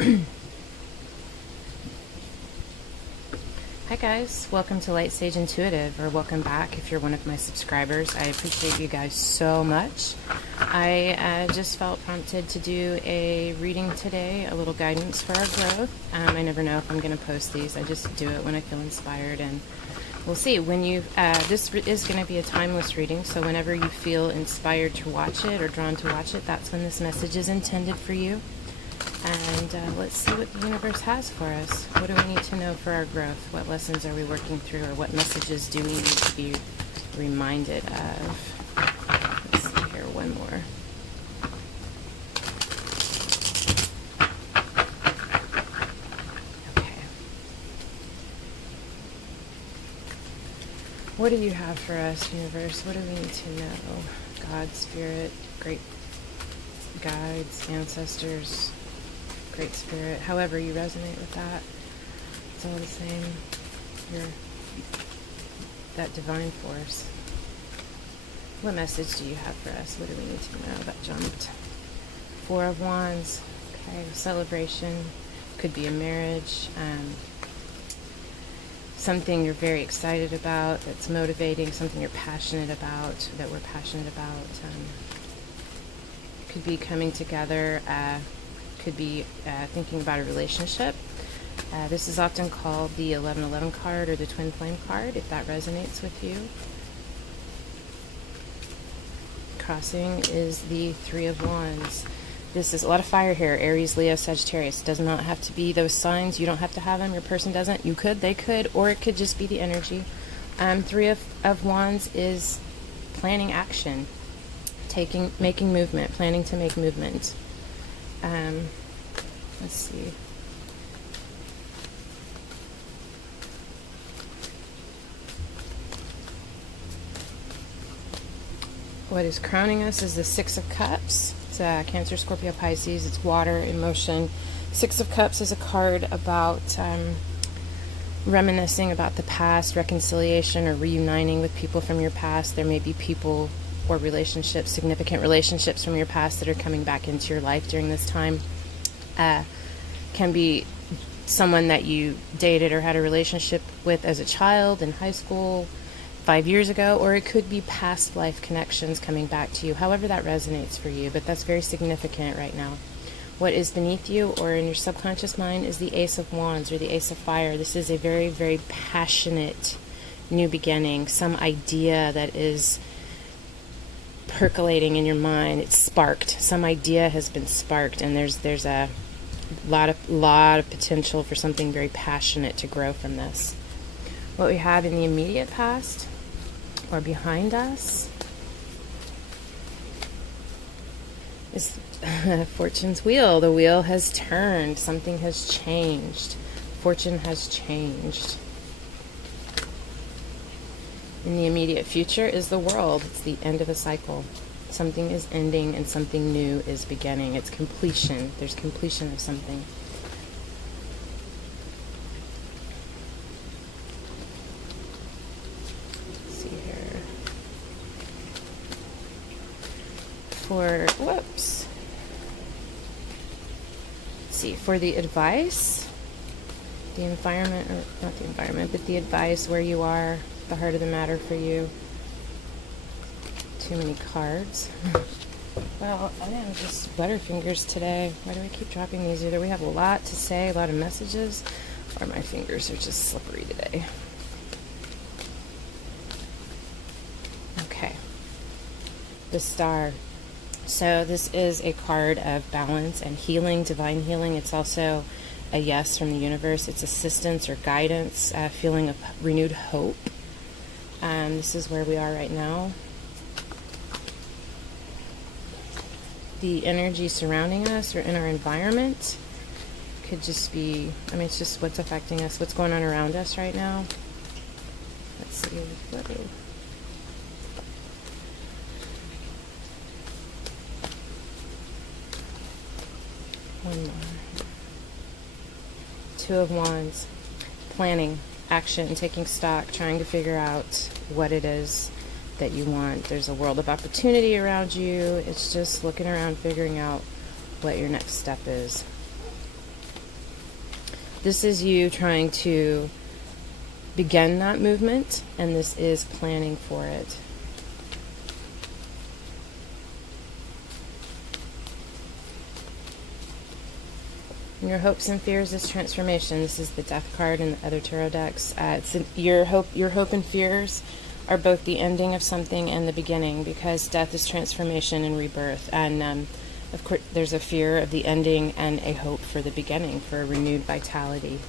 Hi guys, welcome to Light Sage Intuitive, or welcome back if you're one of my subscribers. I appreciate you guys so much. I just felt prompted to do a reading today, a little guidance for our growth. I never know if I'm going to post these. I just do it when I feel inspired, and we'll see. When you this is going to be a timeless reading, so whenever you feel inspired to watch it or drawn to watch it, that's when this message is intended for you. And let's see what the universe has for us. What do we need to know for our growth? What lessons are we working through, or what messages do we need to be reminded of? Let's see here, one more. Okay. What do you have for us, universe? What do we need to know? God, Spirit, great guides, ancestors, Great Spirit, however you resonate with that, it's all the same. You're that divine force. What message do you have for us? What do we need to know? That jumped. Four of Wands. Okay, celebration. Could be a marriage. Something you're very excited about, that's motivating, something you're passionate about, that we're passionate about. Could be coming together. Could be thinking about a relationship. This is often called the 1111 card or the twin flame card, if that resonates with you. Crossing is the Three of Wands. This is a lot of fire here. Aries, Leo, Sagittarius. Does not have to be those signs. You don't have to have them. Your person doesn't. You could, they could, or it could just be the energy. Three of Wands is planning action, making movement, planning to make movement. Let's see. What is crowning us is the Six of Cups. It's Cancer, Scorpio, Pisces. It's water in motion. Six of Cups is a card about reminiscing about the past, reconciliation, or reuniting with people from your past. There may be people or relationships, significant relationships from your past that are coming back into your life during this time. Can be someone that you dated or had a relationship with as a child in high school 5 years ago, or it could be past life connections coming back to you, however that resonates for you, but that's very significant right now. What is beneath you or in your subconscious mind is the Ace of Wands or the Ace of Fire. This is a very, very passionate new beginning, some idea that is percolating in your mind. It's sparked. Some idea has been sparked, and there's a lot of potential for something very passionate to grow from this. What we have in the immediate past or behind us is Fortune's wheel. The wheel has turned. Something has changed. Fortune has changed. In the immediate future is the World. It's the end of a cycle. Something is ending and something new is beginning. It's completion. There's completion of something. Let's see here. For the advice, the environment, or not the environment, but the advice where you are, the heart of the matter for you. Too many cards. Well, I am just butterfingers today. Why do I keep dropping these? Either we have a lot to say, a lot of messages, or my fingers are just slippery today. Okay. The Star. So this is a card of balance and healing, divine healing. It's also a yes from the universe. It's assistance or guidance, a feeling of renewed hope. This is where we are right now. The energy surrounding us or in our environment could just be, it's just what's affecting us, what's going on around us right now. Let's see. Whoa. One more. Two of Wands. Planning, action, taking stock, trying to figure out what it is that you want. There's a world of opportunity around you. It's just looking around, figuring out what your next step is. This is you trying to begin that movement, and this is planning for it. Your hopes and fears is transformation. This is the Death card in the other tarot decks. Your hope and fears are both the ending of something and the beginning, because death is transformation and rebirth. And of course, there's a fear of the ending and a hope for the beginning, for a renewed vitality.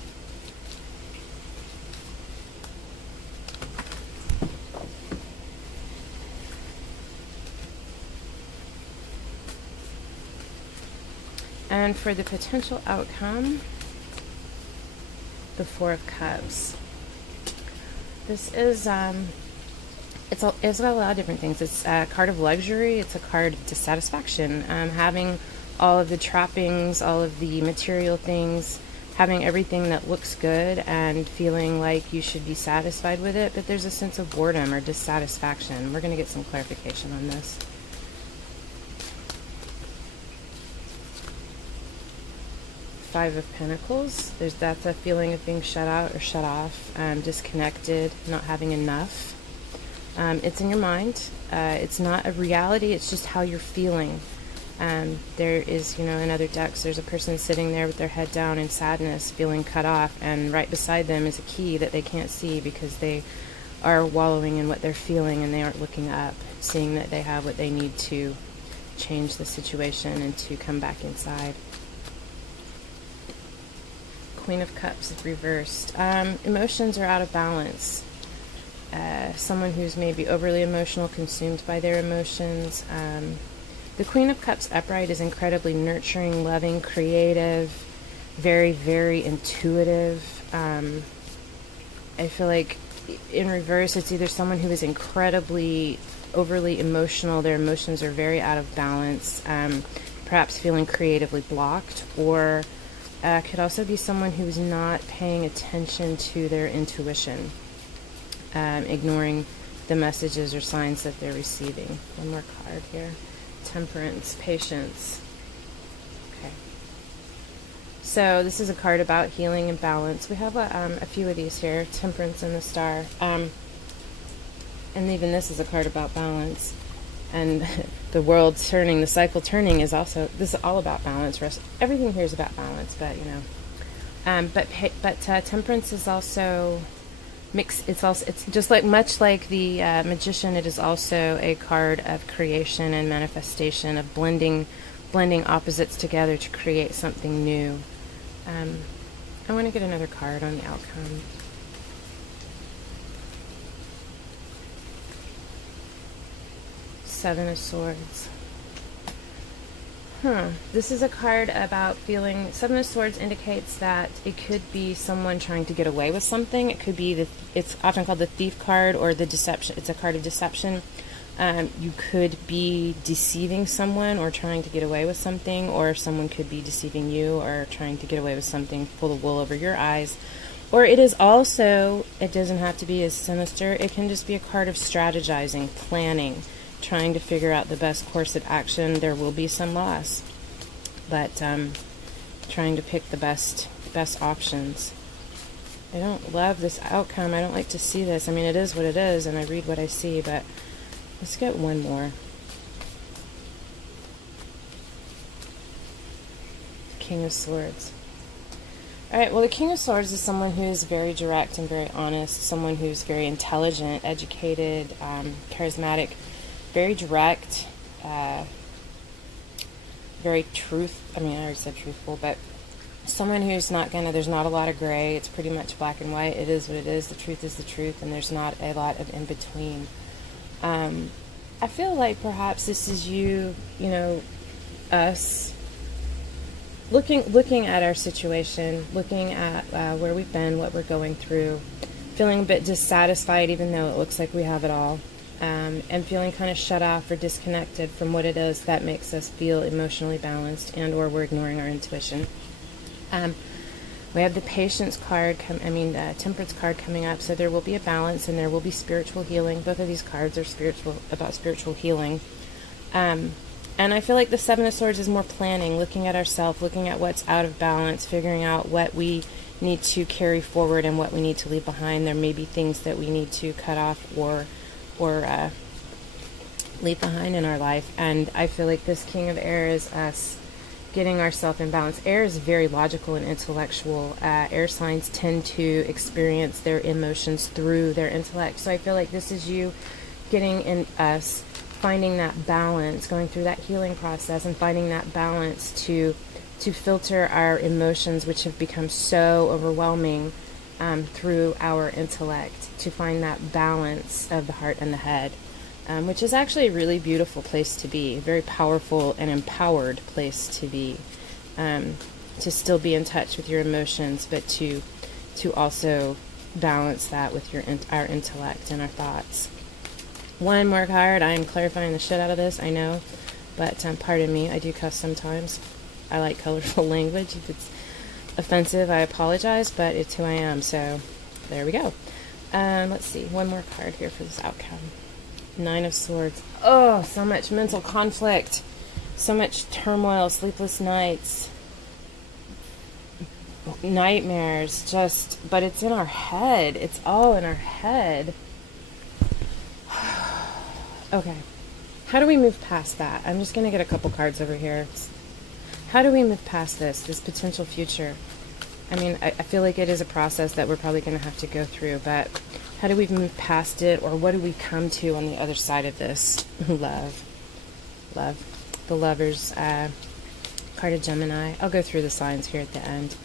And for the potential outcome, the Four of Cups. This is it's got a lot of different things. It's a card of luxury. It's a card of dissatisfaction. Having all of the trappings, all of the material things, having everything that looks good and feeling like you should be satisfied with it, but there's a sense of boredom or dissatisfaction. We're going to get some clarification on this. Five of Pentacles. That's a feeling of being shut out or shut off, disconnected, not having enough. It's in your mind. It's not a reality. It's just how you're feeling. There is, in other decks, there's a person sitting there with their head down in sadness, feeling cut off, and right beside them is a key that they can't see because they are wallowing in what they're feeling and they aren't looking up, seeing that they have what they need to change the situation and to come back inside. Queen of Cups is reversed. Emotions are out of balance. Someone who's maybe overly emotional, consumed by their emotions. The Queen of Cups upright is incredibly nurturing, loving, creative, very, very intuitive. I feel like in reverse, it's either someone who is incredibly overly emotional, their emotions are very out of balance, perhaps feeling creatively blocked, or could also be someone who's not paying attention to their intuition, ignoring the messages or signs that they're receiving. One more card here. Temperance, patience. Okay. So this is a card about healing and balance. We have a few of these here. Temperance and the Star. And even this is a card about balance. And the world turning, the cycle turning is also, this is all about balance. Everything here is about balance, but temperance is also mixed. It's just like, much like the Magician, it is also a card of creation and manifestation, of blending opposites together to create something new. I want to get another card on the outcome. Seven of Swords. This is a card about feeling. Seven of Swords indicates that it could be someone trying to get away with something. It could be it's often called the Thief card, or the deception. It's a card of deception. You could be deceiving someone or trying to get away with something, or someone could be deceiving you or trying to get away with something, pull the wool over your eyes. Or it is also, it doesn't have to be as sinister. It can just be a card of strategizing, planning, trying to figure out the best course of action. There will be some loss, but trying to pick the best options. I don't love this outcome. I don't like to see this. I mean, it is what it is, and I read what I see, but let's get one more. King of Swords. All right, well, the King of Swords is someone who is very direct and very honest, someone who's very intelligent, educated, charismatic, very direct, very I already said truthful, but someone who's not there's not a lot of gray. It's pretty much black and white. It is what it is. The truth is the truth, and there's not a lot of in between. I feel like perhaps this is us looking at our situation, looking at where we've been, what we're going through, feeling a bit dissatisfied even though it looks like we have it all. And feeling kind of shut off or disconnected from what it is that makes us feel emotionally balanced, and or we're ignoring our intuition. We have the Patience card, the Temperance card coming up, so there will be a balance and there will be spiritual healing. Both of these cards are about spiritual healing. And I feel like the Seven of Swords is more planning, looking at ourselves, looking at what's out of balance, figuring out what we need to carry forward and what we need to leave behind. There may be things that we need to cut off or leave behind in our life. And I feel like this King of Air is us getting ourselves in balance. Air is very logical and intellectual. Air signs tend to experience their emotions through their intellect. So I feel like this is you getting in us, finding that balance, going through that healing process and finding that balance to filter our emotions, which have become so overwhelming, through our intellect, to find that balance of the heart and the head. Which is actually a really beautiful place to be, a very powerful and empowered place to be, to still be in touch with your emotions, but to also balance that with our intellect and our thoughts. One more card. I am clarifying the shit out of this, I know, but pardon me, I do cuss sometimes. I like colorful language. If it's offensive, I apologize, but it's who I am, so there we go. Let's see, one more card here for this outcome. 9 of Swords. Oh, so much mental conflict, so much turmoil, sleepless nights, nightmares, but it's in our head. It's all in our head. Okay. How do we move past that? I'm just going to get a couple cards over here. How do we move past this potential future? I mean, I feel like it is a process that we're probably going to have to go through, but how do we move past it, or what do we come to on the other side of this? Love. The Lovers, card of Gemini. I'll go through the signs here at the end.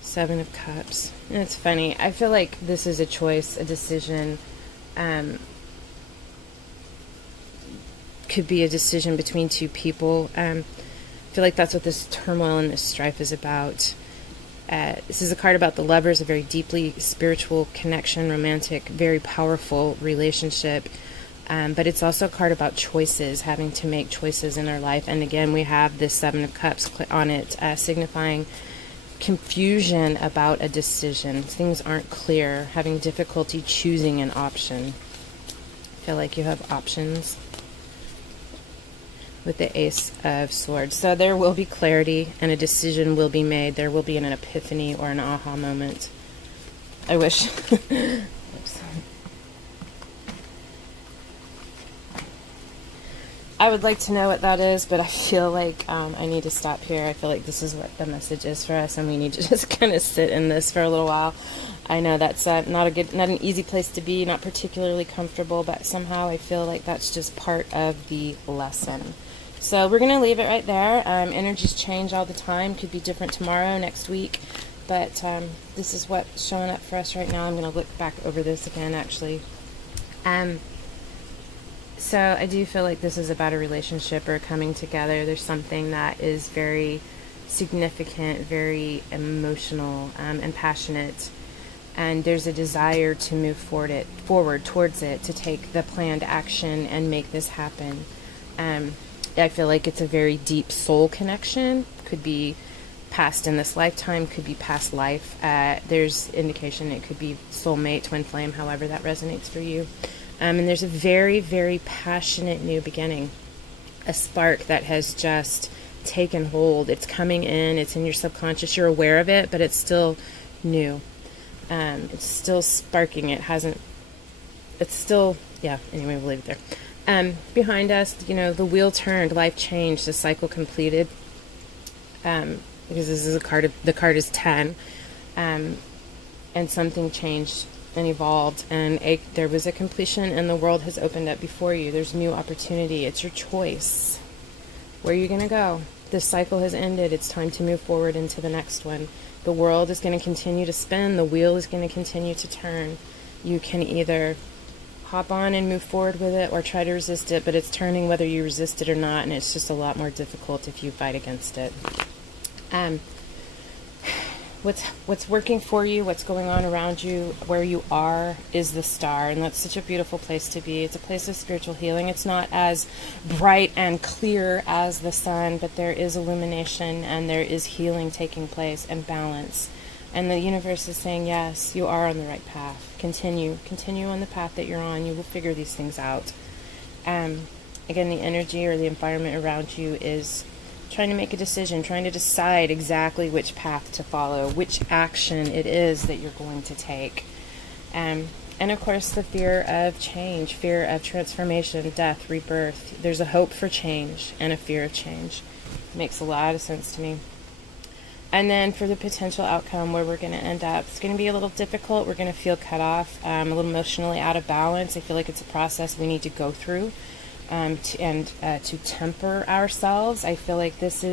Seven of Cups. And it's funny. I feel like this is a choice, a decision. Could be a decision between two people. I feel like that's what this turmoil and this strife is about. This is a card about the Lovers, a very deeply spiritual connection, romantic, very powerful relationship. But it's also a card about choices, having to make choices in our life. And again, we have this Seven of Cups on it, signifying confusion about a decision. Things aren't clear, having difficulty choosing an option. I feel like you have options with the Ace of Swords. So there will be clarity and a decision will be made. There will be an epiphany or an aha moment. I wish. Oops. I would like to know what that is, but I feel like I need to stop here. I feel like this is what the message is for us, and we need to just kind of sit in this for a little while. I know that's not an easy place to be, not particularly comfortable, but somehow I feel like that's just part of the lesson. So we're going to leave it right there. Energies change all the time. Could be different tomorrow, next week. But this is what's showing up for us right now. I'm going to look back over this again, actually. So I do feel like this is about a relationship or coming together. There's something that is very significant, very emotional, and passionate. And there's a desire to move forward towards it, to take the planned action and make this happen. I feel like it's a very deep soul connection. Could be past in this lifetime, could be past life. There's indication it could be soulmate, twin flame, however that resonates for you. And there's a very, very passionate new beginning. A spark that has just taken hold. It's coming in. It's in your subconscious. You're aware of it, but it's still new. It's still sparking. It's still, yeah, anyway, we'll leave it there. Behind us, the wheel turned, life changed, the cycle completed. Because this is the card is 10. And something changed and evolved, and there was a completion, and the world has opened up before you. There's new opportunity. It's your choice. Where are you going to go? This cycle has ended. It's time to move forward into the next one. The world is going to continue to spin. The wheel is going to continue to turn. You can either hop on and move forward with it or try to resist it, but it's turning whether you resist it or not, and it's just a lot more difficult if you fight against it. What's working for you, what's going on around you, where you are, is the star, and that's such a beautiful place to be. It's a place of spiritual healing. It's not as bright and clear as the sun, but there is illumination and there is healing taking place and balance. And the universe is saying, yes, you are on the right path. Continue on the path that you're on. You will figure these things out. And Again, the energy or the environment around you is trying to make a decision, trying to decide exactly which path to follow, which action it is that you're going to take. And of course, the fear of change, fear of transformation, death, rebirth. There's a hope for change and a fear of change. Makes a lot of sense to me. And then for the potential outcome where we're going to end up, it's going to be a little difficult. We're going to feel cut off, a little emotionally out of balance. I feel like it's a process we need to go through to temper ourselves. I feel like it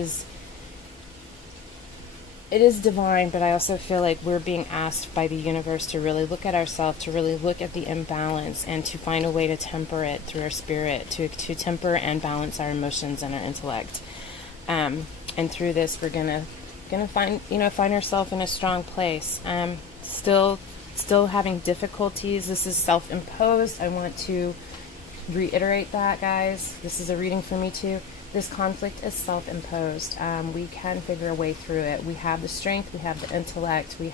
is divine, but I also feel like we're being asked by the universe to really look at ourselves, to really look at the imbalance, and to find a way to temper it through our spirit, to temper and balance our emotions and our intellect. And through this, we're gonna find ourselves in a strong place. Still having difficulties. This is self-imposed. I want to reiterate that, guys. This is a reading for me too. This conflict is self-imposed. We can figure a way through it. We have the strength, we have the intellect, we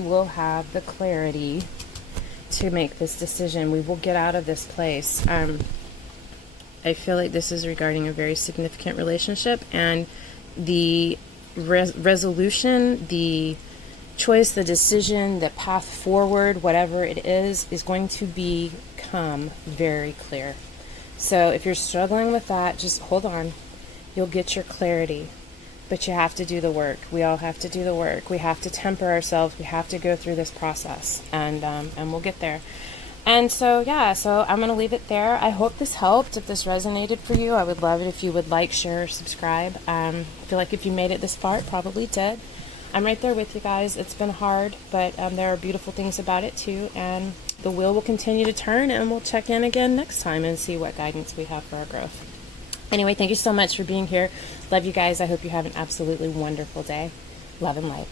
will have the clarity to make this decision. We will get out of this place. I feel like this is regarding a very significant relationship, and the resolution, the choice, the decision, the path forward, whatever it is going to become very clear. So if you're struggling with that, just hold on. You'll get your clarity. But you have to do the work. We all have to do the work. We have to temper ourselves. We have to go through this process. And we'll get there. And so, yeah, I'm going to leave it there. I hope this helped. If this resonated for you, I would love it if you would like, share, subscribe. I feel like if you made it this far, it probably did. I'm right there with you guys. It's been hard, but there are beautiful things about it too. And the wheel will continue to turn, and we'll check in again next time and see what guidance we have for our growth. Anyway, thank you so much for being here. Love you guys. I hope you have an absolutely wonderful day. Love and light.